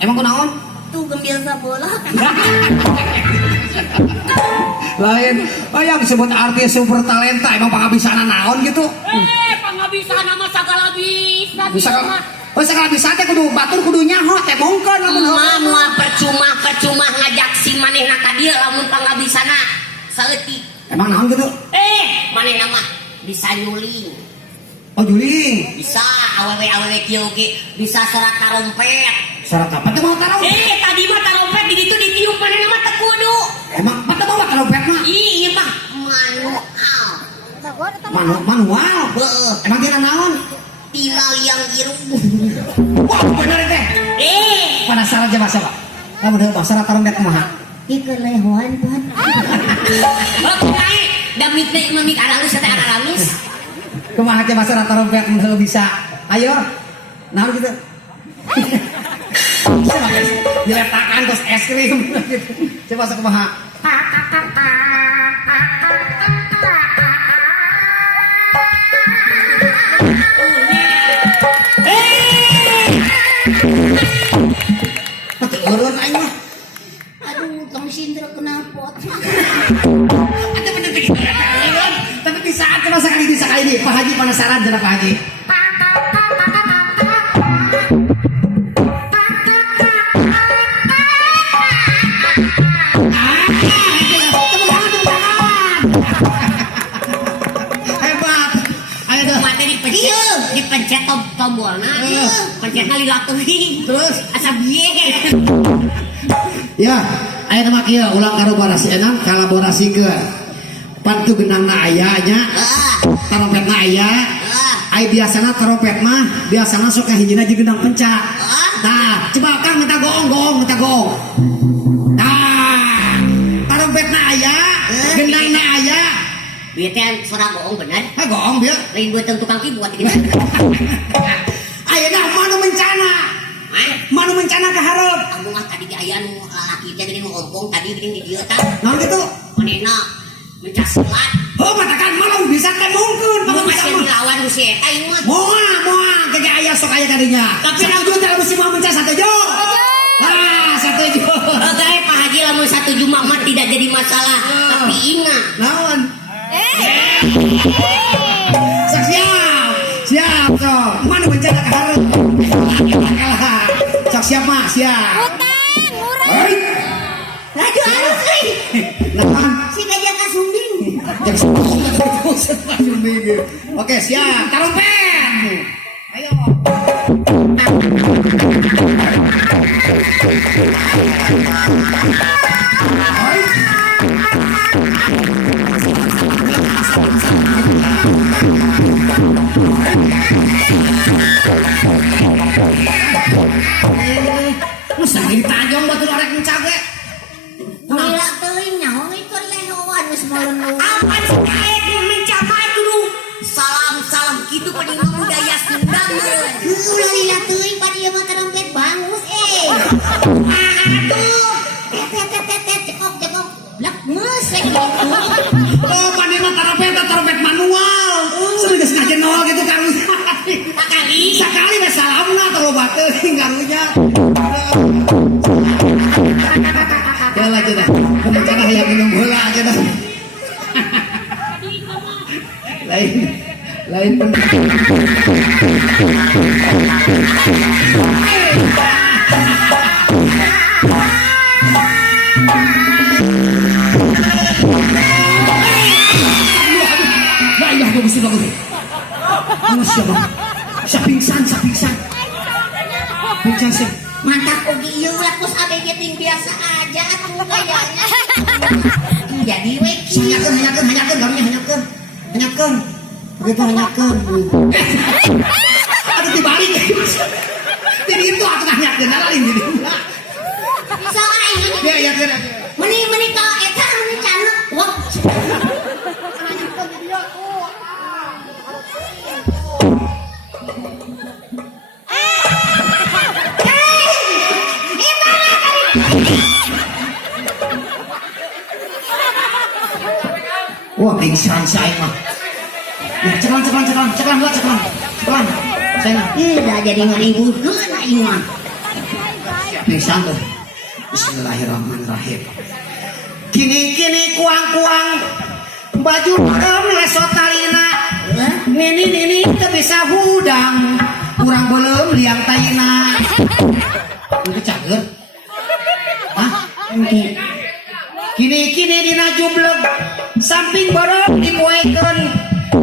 Emang kunaon? Tuh gembel bola. Lain. Oh yang disebut artis super talenta emang pangabisana naon gitu? Pangabisana mah sagala bisa. Bisa kan? Oh segala bisa teh kudu batur kudu nyaho teh mongkon lamun Mama percuma ngajak si manehna ka dieu lamun pangabisana saeutik. Emang naon gitu? Manehna mah bisa nyuling. Oh juling. Bisa awewe kieu ge bisa serat tarompet. Syarat apa tuh mau taruh? Tadi mah tarompet di ditu ditiup manehna mah teu kudu. Emang apa tuh mau taruh pet mah? Iya mah manual. Manual. Emang kira naon? Tinggal yang irung. Wah bener teh. Penasaran aja bahasa pak. Kamu udah bahasa taruh pet kumaha? Ikelehoan Tuhan. Oke naik. Damit naik mamik aralis teh aramis. Kumaha aja bahasa taruh pet mun bisa. Ayo. Naon gitu. Diletakkan terus es krim. Coba masuk kumaha. Urun aing mah. Aduh, tong sindro kenapa? Ada bener begitu. Tapi di saat kita sekali ini, Pak Haji penasaran jadi Pak Haji. Hebat. Ayo dong. Materi dipencet tombolna. Pencetna lila teuing. Terus Asa bieu. ya, ayo nama kieu ulang kolaborasi enam kolaborasikeun. Pantu genangna aya nya. Trompetna aya. Ai biasana trompet mah biasana sok kahijina jeung gendang pencak. Nah, coba Kang minta goong. Nah, trompetna aya, gendangna aya. Bieu teh suara goong bener. Goong bieu. Lain beuteung tukang keyboard gitu. Ayeuna manu mencana. Manu mencana ka hareup. Kamu mah tadi ge aya nu lalaki teh geuning nu ompong tadi geuning di dieu tah. Naon kitu? Manehna mencah silat. Oh, matakan malam bisa teh mungkin. Kamu masih dilawan ku si eta ieu mah. Moal, kege aya sok aya kadinya. Tapi setuju teh mesti mau mencah setuju. Setuju. Oke, Pak Haji lamun setuju mah tidak jadi masalah. Tapi ingat, naon? Siap sok. Mana mencana ka hareup. Sok siap mah, siap. Utang, murah. aduh halus euy. Naon? Si gajah kasumbing. Oke, siap. Trompet. Ayo. Masa ditajong batu lorek mencage. Mila teuing nyaho ikut lehoan geus meuleun. Apa sih nu mencama dulu? Salam kitu padi budaya Sunda. Ulah lila teuing padi ieu mah trompet bangus Aduh. Cekok. Blak meus gitu. Oh, pani mah trompet manual. Sering geus ngajen nol gitu Sakali we salamna terobat teuing garunya. Ya lah kita. Rencana hayang minum heula kita. Lain bagus. Siap pingsan. Pingsan sih. Mantap oge ieu lakus ABG ting biasa aja atuh gayanya. Jadi we Hanyakeun garunya hanyakeun. Begitu hanyakeun. Aduh dibalik. Jadi itu atuh hanyakeun lain jadi. bisa aing. Ya. Meni ka eta meni cana. Wah. Wah, pingsan saya mah. Ya, ceklan. Saya Dah jadi ngeribukeun aing mah. pingsan tuh. Bismillahirrahmanirrahim. Kini kuang baju merem lesot talina. Nini teu bisa hudang. Kurang belum liang tayina. Itu cager. Hah? Kini dina jublek samping borong dipoekeun.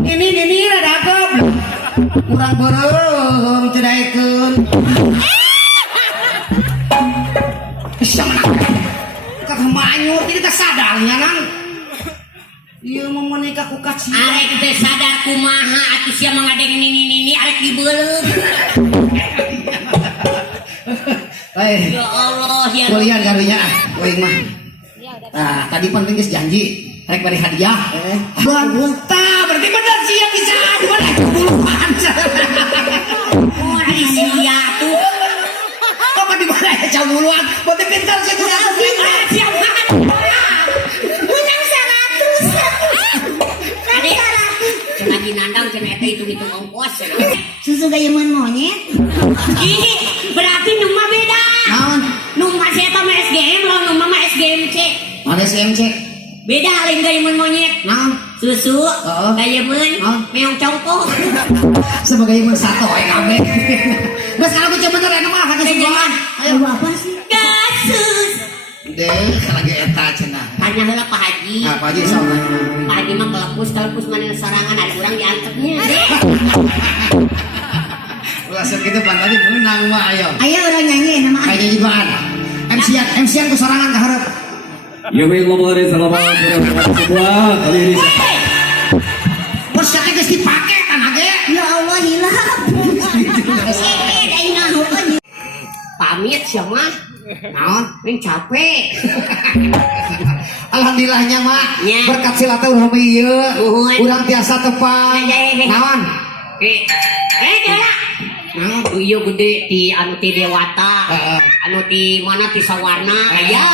Ini rada goblok. Kurang borong teu daekeun. Kakak manyur ini tak sadarnya nang. Iya mau menikah ku kaci. Arek teh sadar kumaha atuh sia mangadeng nini arek dibeuleuh. Ya Allah ya. Kuliah garunya euy mah. Nah, tadi penting geus janji rek bari hadiah. Tah berarti bener sia bisa dua buluan. Oh di sia tuh. Apa di mana ya cabuluan? Berarti pintar sih tuh. Siap banget. Menang 100. Cenah dinandang cenah eta hitung-hitung ongkos. Susu gayeman monyet. Ih, berarti nu mah beda. Naon? Nu mah saya mah SGM lo, nu mah SGMC. Ada SMC. Beda lain gayeman monyet. Naon? Susu, gayeman, meong congkok. Sebagai yang satu kabeh. Geus kalau ku bener enak mah kata sebulan. Ayo apa sih? Kasus. Deh, lagi eta cenah. Tanya heula Pak Haji. Nah, Pak Haji sama. Pak Haji mah kelepus mana sorangan ada orang diantepnya. Langsung gitu pan tadi menang mah ayo. Ayo orang nyanyi nama Ayo nyanyi baan. MC-an ku sorangan ka hareup. Ya baik ngomong selamat semua kali ini. Bos teh geus dipake kan age. Ya Allah hilap. Pamit sia mah. Naon? Ming capek. Alhamdulillahnya mah Nya. berkat silaturahmi ieu Nuhun. urang tiasa tepang. Naon? Jaya. Naon? Iya gede di anu ti Dewata. Heeh. Anu ti mana ti Sawarna. Aya.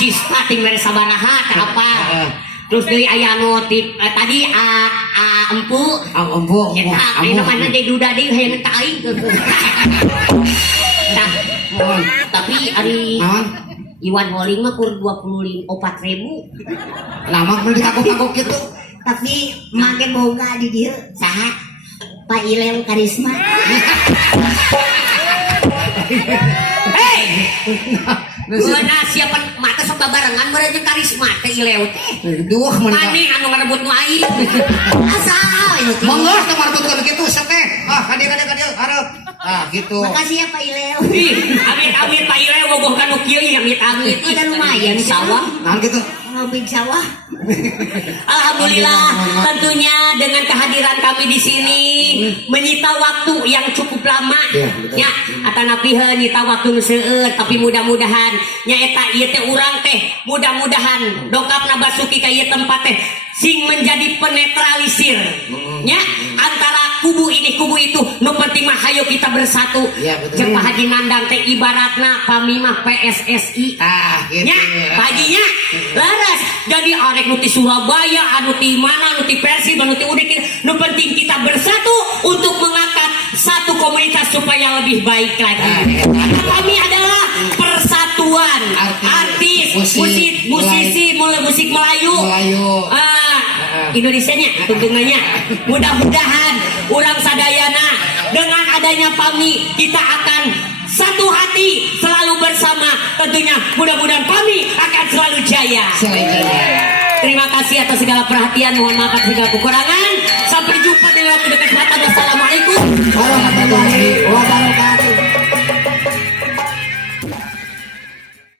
Cispa ting mere sabaraha teh apa. Heeh. Terus deui aya anu ti tadi empu. Empuk. Eta ayeuna mana deui duda deui hayang teh aing. Nah, tapi ari Naon? Iwan Holing mah kur 24.000. Lama mun dikagok-kagok gitu. Tapi make boga di dieu saha? Pak Ilel Karisma. Hei. Guna siapa mata sok babarengan berejeung Karisma teh Ilel teh. Duh mun Maneh anu ngarebut nu aing. Asal ieu teh. monggo teh marbutkeun kitu sok teh. Hadir hareup. Gitu. Makasih ya Pak Ilel. Amit-amit Pak Ilel bobohkan nu kieu amit-amit. Udah lumayan sawah. Nah gitu. Ngopi sawah. Alhamdulillah, tentunya dengan kehadiran kami di sini menyita waktu yang cukup lama. Iya, betul. Ya, atanapi nyita waktu nu seueur, tapi mudah-mudahan nya eta ieu teh urang teh mudah-mudahan dongkapna Basuki ka ieu tempat teh sing menjadi penetralisir. Ya, antara kubu ini kubu itu, nu penting mah hayo kita bersatu. Iya, betul. Jeung Pak Haji Nandang teh ibaratna kami mah PSSI. Gitu. Nya, paginya laras jadi arek nu ti Surabaya, anu ti mana, anu ti Persib, anu ti Udik. Nu penting kita bersatu untuk mengangkat satu komunitas supaya lebih baik lagi. Kami adalah persatuan artis, musisi, musik Melayu. Indonesianya tuntungannya. Mudah-mudahan urang sadayana dengan adanya PAMI kita akan satu hati selalu bersama. Tentunya mudah-mudahan PAMI akan selalu jaya. Terima kasih atas segala perhatian. Mohon maaf atas segala kekurangan. Sampai jumpa di waktu dekat. Wassalamualaikum.